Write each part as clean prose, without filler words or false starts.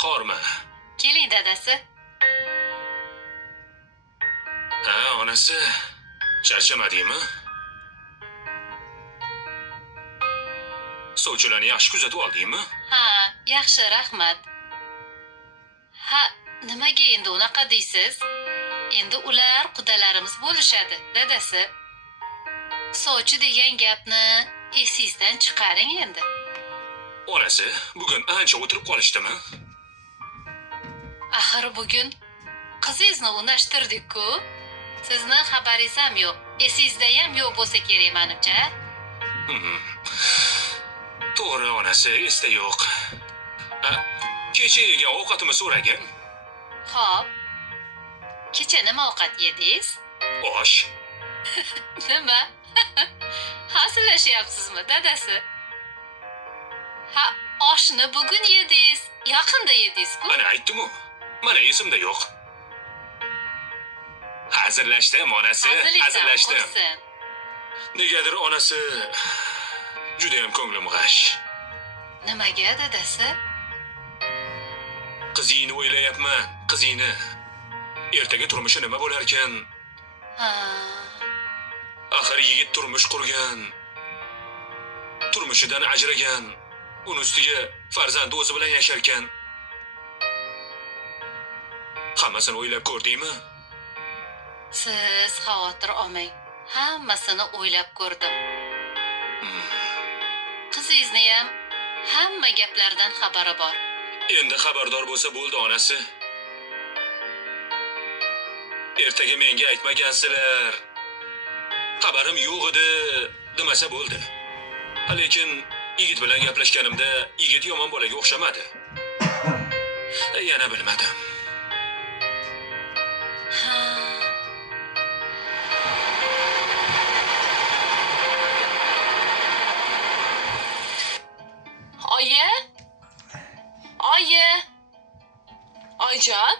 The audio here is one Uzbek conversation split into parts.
xorma. Keling dadasi. Ha, onasi. Charchamadingmi? Sovchilarni yaxshi kuzatib oldingmi? Ha, yaxshi, rahmat. Ha, nimaga endi unaqa deysiz? Endi ular qudalarimiz bo'lishadi, dadasi. Sovchi degan gapni esingizdan chiqaring endi. Onasi, bugun ancha o'tirib qolishdimi? Axir bugun qizingizni unashtirdik-ku. Sizni xabaringiz ham yo'q, esingizda ham yo'q bo'lsa kerak menimcha. To'g'ri, onasi, esda yo'q. Kecha yegan ovqatimni so'ragin. Xo'p. Kecha nima ovqat yedingiz? Osh. Nima? Hazillashyapsizmi, dadasi? Ha, oshni bugun yedingiz, yaqinda yedingiz-ku. Mana aytdim-ku. Mana esimda yo'q. Hazillashdim, onasi, hazillashdim. Negadir onasi juda ham ko'nglim g'ash. Nimaga, dadasi? Qizingni o'ylayapman, qizingni. Ertaga turmushi nima bo'lar ekan? Axir yigit turmush qurgan, turmushidan ajragan, uni ustiga farzandi o'zi bilan yashar ekan. Hammasini o'ylab ko'rdingmi? Siz xavotir olmang. Hammasini o'ylab ko'rdim. Qizingizni ham hamma gaplardan xabari bor. Endi xabardor bo'lsa bo'ldi, onasi. Ertaga menga aytmagansizlar. Xabarim yo'q edi, demasa bo'ldi. Lekin yigit bilan gaplashganimda yigit yomon bolaga o'xshamadi. Yana bilmadim. Oyi? Oyi? Oyjon?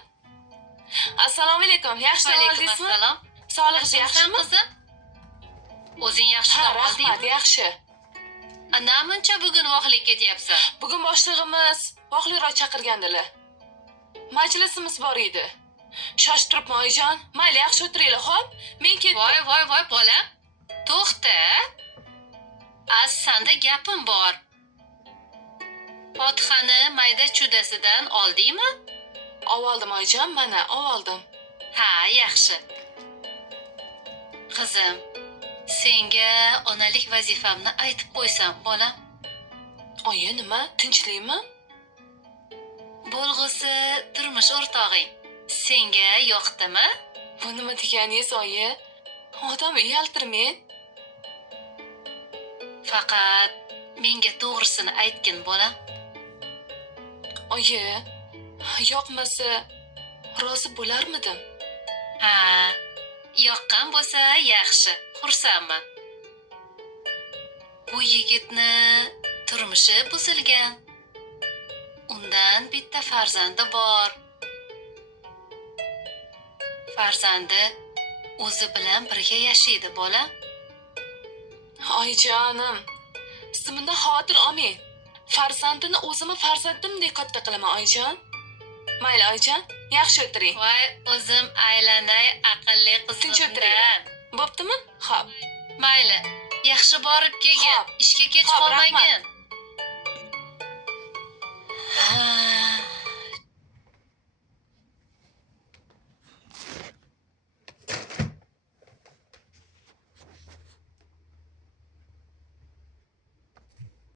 Assalomu alaykum. Yaxshi oldingizmi? Assalom. Sog'ligingiz yaxshimi? Qizim? O'zing yaxshi Ha, oldingmi? rahmat, yaxshi. Namuncha bugun voqlik ketyapsan? Bugun boshlig'imiz voqliroq chaqirgandilar. Majlisimiz bor edi. Shoshib turibman, oyijon. Mayli, yaxshi o'tiringlar, xo'p? Men ketdim. Voy, bolam. To'xta. Sanda gapim bor. Fotihani mayda chudasidan oldingmi? Oldim, oyijon, mana oldim. Ha, yaxshi. Qizim, senga onalik vazifamni aytib qo'ysam, bolam. Oyi, nima? Tinchlikmi? Bo'lg'usi turmush o'rtog'ing senga yoqdimi? Bu nima deganingiz, oyi? Odam uyaltirmen. Faqat menga to'g'risini aytgin, bolam. Oyi, yoqmasa rozi bo'larmidim? Ha, yoqqan bo'lsa yaxshi, xursandman. Bu yigitni turmushi buzilgan. Undan bitta farzandi bor. Farzandi o'zi bilan birga yashaydi, bolam. Oyijonim, siz bundan xavotir olmang. Farzandini o'zimni farzandimdek katta qilaman, oyijon. Mayli, oyijon, yaxshi o'tiring. Voy, o'zim aylanay aqlli Tinch qizimdan. o'tiring. Bo'ptimi? Xo'p. Mayli, yaxshi borib kelgin. Xo'p. Ishga kech Xo'p, qolmagin. rahmat.